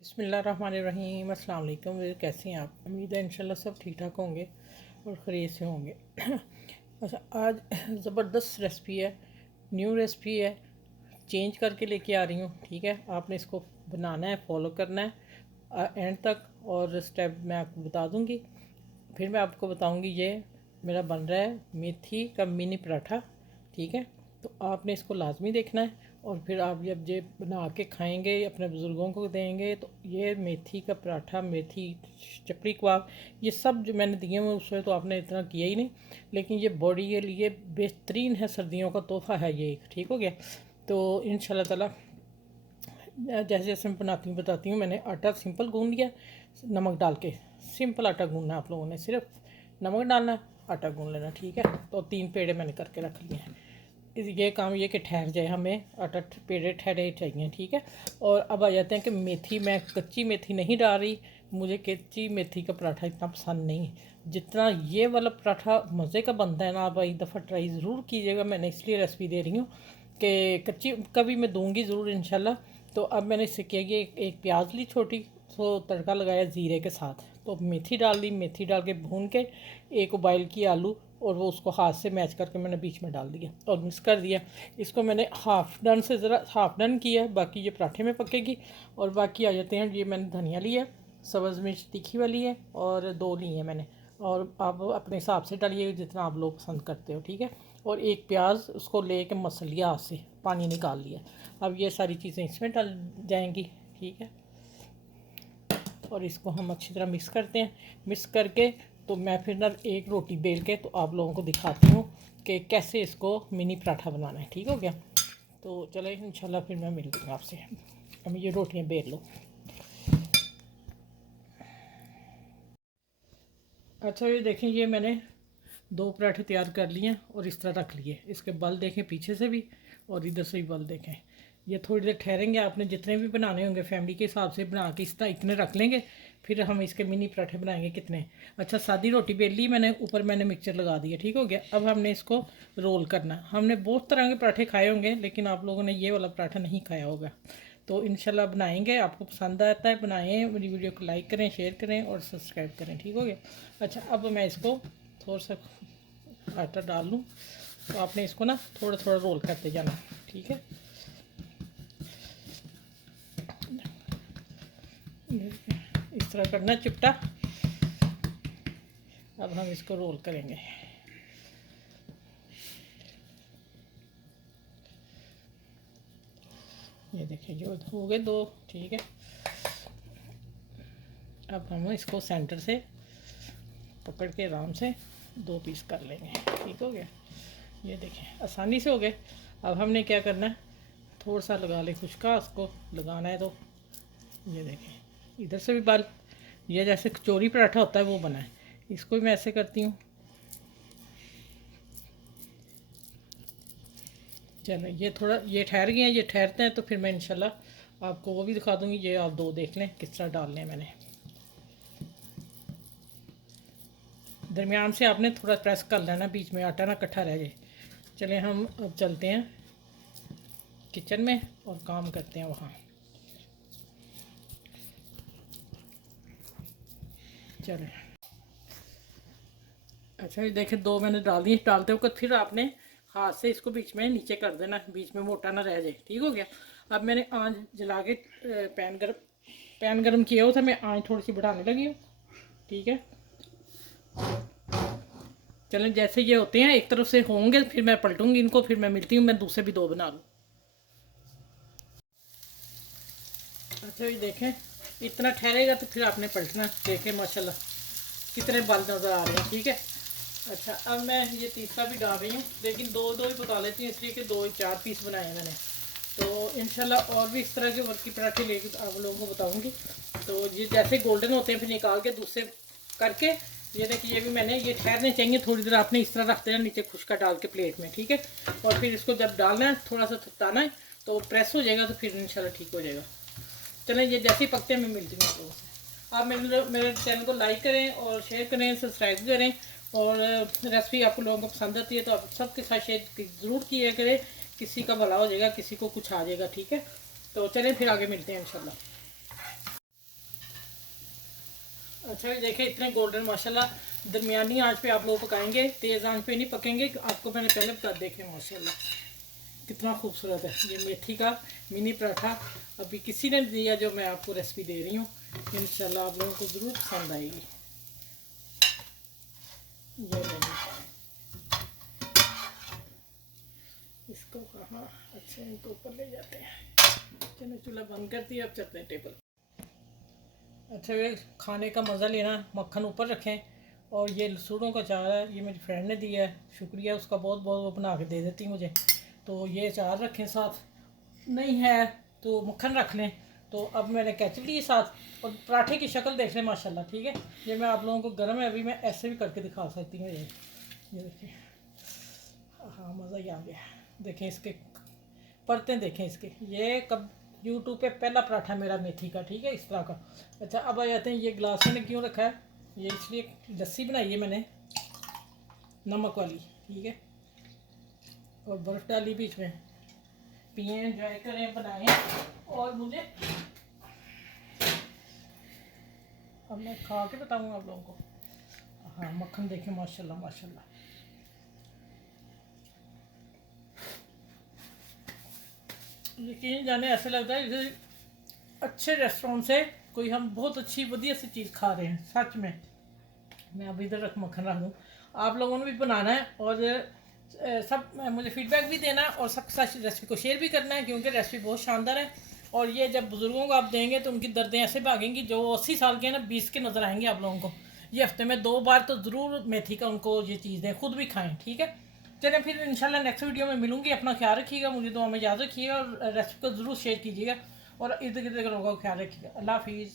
बिस्मिल्लाहिर्रहमानिर्रहीम। अस्सलाम वालेकुम। कैसे हैं आप? उम्मीद है इंशाल्लाह सब ठीक ठाक होंगे और खैरियत से होंगे। अच्छा, आज ज़बरदस्त रेसिपी है, न्यू रेसिपी है, चेंज करके लेके आ रही हूँ। ठीक है, आपने इसको बनाना है, फॉलो करना है एंड तक, और स्टेप मैं आपको बता दूँगी। फिर मैं आपको बताऊँगी। ये मेरा बन रहा है मेथी का मिनी पराठा। ठीक है, तो आपने इसको लाजमी देखना है, और फिर आप जब ये बना के खाएंगे, अपने बुज़ुर्गों को देंगे, तो ये मेथी का पराठा, मेथी चपड़ी कबाब, ये सब जो मैंने दिए हुए उसमें तो आपने इतना किया ही नहीं, लेकिन ये बॉडी के लिए बेहतरीन है, सर्दियों का तोहफ़ा है ये एक। ठीक हो गया। तो इंशाल्लाह ताला जैसे जैसे मैं बनाती हूँ बताती हूँ। मैंने आटा सिंपल गूँध लिया, नमक डाल के। सिंपल आटा गूँधना है आप लोगों ने, सिर्फ नमक डालना, आटा गूँध लेना। ठीक है, तो 3 पेड़े मैंने करके रख लिए हैं। ये काम ये कि ठहर जाए, हमें आटा पेड़े ठहरे चाहिए। ठीक है, और अब आ जाते हैं कि मेथी, मैं कच्ची मेथी नहीं डाल रही। मुझे कच्ची मेथी का पराठा इतना पसंद नहीं है जितना ये वाला पराठा मज़े का बनता है ना। आप एक दफ़ा ट्राई ज़रूर कीजिएगा। मैंने इसलिए रेसिपी दे रही हूँ कि कच्ची कभी मैं दूँगी ज़रूर इंशाल्लाह। तो अब मैंने इससे किया कि एक प्याज ली छोटी, तो तड़का लगाया ज़ीरे के साथ, तो मेथी डाल दी, मेथी डाल के भून के एक उबाइल की आलू, और वो उसको हाथ से मैच करके मैंने बीच में डाल दिया और मिक्स कर दिया। इसको मैंने हाफ़ डन से ज़रा हाफ़ डन किया, बाकी ये पराठे में पकेगी। और बाकी आ जाते हैं, ये मैंने धनिया लिया, सब्ज़ मिर्च तीखी वाली है, और 2 ली है मैंने, और आप अपने हिसाब से डालिए जितना आप लोग पसंद करते हो। ठीक है, और एक प्याज उसको ले कर मसल लिया, हाथ से पानी निकाल लिया। अब ये सारी चीज़ें इसमें डल जाएंगी। ठीक है, और इसको हम अच्छी तरह मिक्स करते हैं। मिक्स करके तो मैं फिर ना एक रोटी बेल के तो आप लोगों को दिखाती हूँ कि कैसे इसको मिनी पराठा बनाना है। ठीक हो गया, तो चले इंशाल्लाह फिर मैं मिलती हूँ आपसे। अब ये रोटियाँ बेल लो। अच्छा, ये देखें, ये मैंने 2 पराठे तैयार कर लिए हैं और इस तरह रख लिए। इसके बल देखें पीछे से भी, और इधर से भी बल देखें। ये थोड़ी देर ठहरेंगे, आपने जितने भी बनाने होंगे फैमिली के हिसाब से बना के इस तरह इतने रख लेंगे। फिर हम इसके मिनी पराठे बनाएंगे कितने। अच्छा, सादी रोटी बेल ली मैंने, ऊपर मैंने मिक्सचर लगा दिया। ठीक हो गया, अब हमने इसको रोल करना। हमने बहुत तरह के पराठे खाए होंगे, लेकिन आप लोगों ने ये वाला पराठा नहीं खाया होगा। तो इंशाल्लाह बनाएंगे, आपको पसंद आता है बनाएं। मेरी वीडियो को लाइक करें, शेयर करें और सब्सक्राइब करें। ठीक हो गया। अच्छा, अब मैं इसको थोड़ा सा आटा डाल लूँ, तो आपने इसको ना थोड़ा थोड़ा रोल करते जाना। ठीक है, इस तरह करना चिपटा। अब हम इसको रोल करेंगे। ये देखिए, जो हो गए 2। ठीक है, अब हम इसको सेंटर से पकड़ के आराम से 2 पीस कर लेंगे। ठीक हो गया, ये देखें आसानी से हो गए। अब हमने क्या करना है, थोड़ा सा लगा ले खुशका, उसको लगाना है। तो ये देखें, इधर से भी बाल, ये जैसे कचौरी पराठा होता है वो बना है। इसको भी मैं ऐसे करती हूँ। चलो, ये थोड़ा ये ठहर गए हैं, ये ठहरते हैं तो फिर मैं इंशाल्लाह आपको वो भी दिखा दूँगी। ये आप 2 देख लें किस तरह डालने हैं मैंने। दरमियान से आपने थोड़ा प्रेस कर लेना, बीच में आटा ना इकट्ठा रह जाए। चले, हम अब चलते हैं किचन में और काम करते हैं वहाँ। चलें। अच्छा, ये देखें 2 मैंने डाल दिए। डालते वक्त फिर आपने हाथ से इसको बीच में नीचे कर देना, बीच में मोटा ना रह जाए। ठीक हो गया। अब मैंने आँच जला के पैन गरम किया हुआ था, मैं आँच थोड़ी सी बढ़ाने लगी हूँ। ठीक है, चलें, जैसे ये होते हैं एक तरफ से होंगे फिर मैं पलटूंगी इनको, फिर मैं मिलती हूँ, मैं दूसरे भी 2 बना लूँ। अच्छा, ये देखें इतना ठहरेगा तो फिर आपने पलटना। देखें माशाल्लाह कितने बाल नज़र आ रहे हैं। ठीक है, अच्छा, अब मैं ये तीसरा भी डाल रही हूँ, लेकिन 2 ही पका लेती हूँ, इसलिए कि 2 4 पीस बनाए हैं मैंने। तो इंशाल्लाह और भी इस तरह के वर्की पराठे लेके आप लोगों को बताऊँगी। तो ये जैसे गोल्डन होते हैं फिर निकाल के दूसरे करके, ये देखिए, ये भी मैंने, ये ठहरने चाहिए थोड़ी देर। आपने इस तरह रखते हैं नीचे खुशका डाल के प्लेट में। ठीक है, और फिर इसको जब डालना है थोड़ा सा थपथाना है तो प्रेस हो जाएगा, तो फिर इंशाल्लाह ठीक हो जाएगा। चलें, ये जैसे ही पकते हैं मैं मिलती हूँ आप लोगों से। आप मेरे चैनल को लाइक करें और शेयर करें, सब्सक्राइब करें, और रेसिपी आपको लोगों को पसंद आती है तो आप सबके साथ शेयर ज़रूर किया करें। किसी का भला हो जाएगा, किसी को कुछ आ जाएगा। ठीक है, तो चलें फिर आगे मिलते हैं इंशाल्लाह। अच्छा भी देखें, इतने गोल्डन माशाल्लाह। दरमियानी आंच पे आप लोग पकाएंगे, तेज़ आंच पे नहीं पकेंगे। आपको मैंने पहले बता, देखें माशाल्लाह कितना खूबसूरत है ये मेथी का मिनी पराठा। अभी किसी ने दिया जो मैं आपको रेसिपी दे रही हूँ, इंशाल्लाह आप लोगों को ज़रूर पसंद आएगी। ये मैंने इसको कहाँ, अच्छा इनको ऊपर ले जाते हैं। चलो चूल्हा बंद करती है, अब चलते हैं टेबल। अच्छा ये खाने का मज़ा लेना, मक्खन ऊपर रखें। और ये लसूणों का अचार है, ये मेरी फ्रेंड ने दिया है, शुक्रिया उसका बहुत बहुत। वो बना के दे देती मुझे। तो ये अचार रखें साथ, नहीं है तो मक्खन रख लें। तो अब मैंने केचप ली साथ, और पराठे की शक्ल देख लें माशाल्लाह। ठीक है, ये मैं आप लोगों को गर्म है, अभी मैं ऐसे भी करके दिखा सकती हूँ। ये देखिए, हाँ मज़ा ही आ गया। देखें इसके परतें, देखें इसके। ये कब यूट्यूब पे पहला पराठा मेरा मेथी का, ठीक है, इस तरह का। अच्छा अब आ जाते हैं, ये गिलास मैंने क्यों रखा है, ये इसलिए लस्सी बनाई है मैंने नमक वाली, ठीक है, और बर्फ़ डाली बीच में। पिए, एंजॉय करें, बनाएं। और मुझे अब मैं खा के बताऊँगा आप लोगों को। हाँ मक्खन देखें माशाल्लाह माशाल्लाह। यकीन जाने ऐसा लगता है जैसे अच्छे रेस्टोरेंट से कोई हम बहुत अच्छी बढ़िया सी चीज़ खा रहे हैं सच में। मैं अभी इधर मक्खन रख दूँ, आप लोगों ने भी बनाना है। और सब मुझे फीडबैक भी देना है, और सबके साथ रेसिपी को शेयर भी करना है, क्योंकि रेसिपी बहुत शानदार है। और ये जब बुज़ुर्गों को आप देंगे तो उनकी दर्दें ऐसे भागेंगी, जो 80 साल के हैं ना 20 के नज़र आएंगे आप लोगों को। ये हफ्ते में 2 बार तो ज़रूर मेथी का उनको ये चीज़ दें, खुद भी खाएँ, ठीक है। चलें फिर इंशाल्लाह नेक्स्ट वीडियो में मिलूंगी। अपना ख्याल रखिएगा, मुझे दुआ में याद रखिएगा, और रेसिपी को ज़रूर शेयर कीजिएगा, और इर्द गिर्द के लोगों का ख्याल रखिएगा। अल्लाह हाफिज़।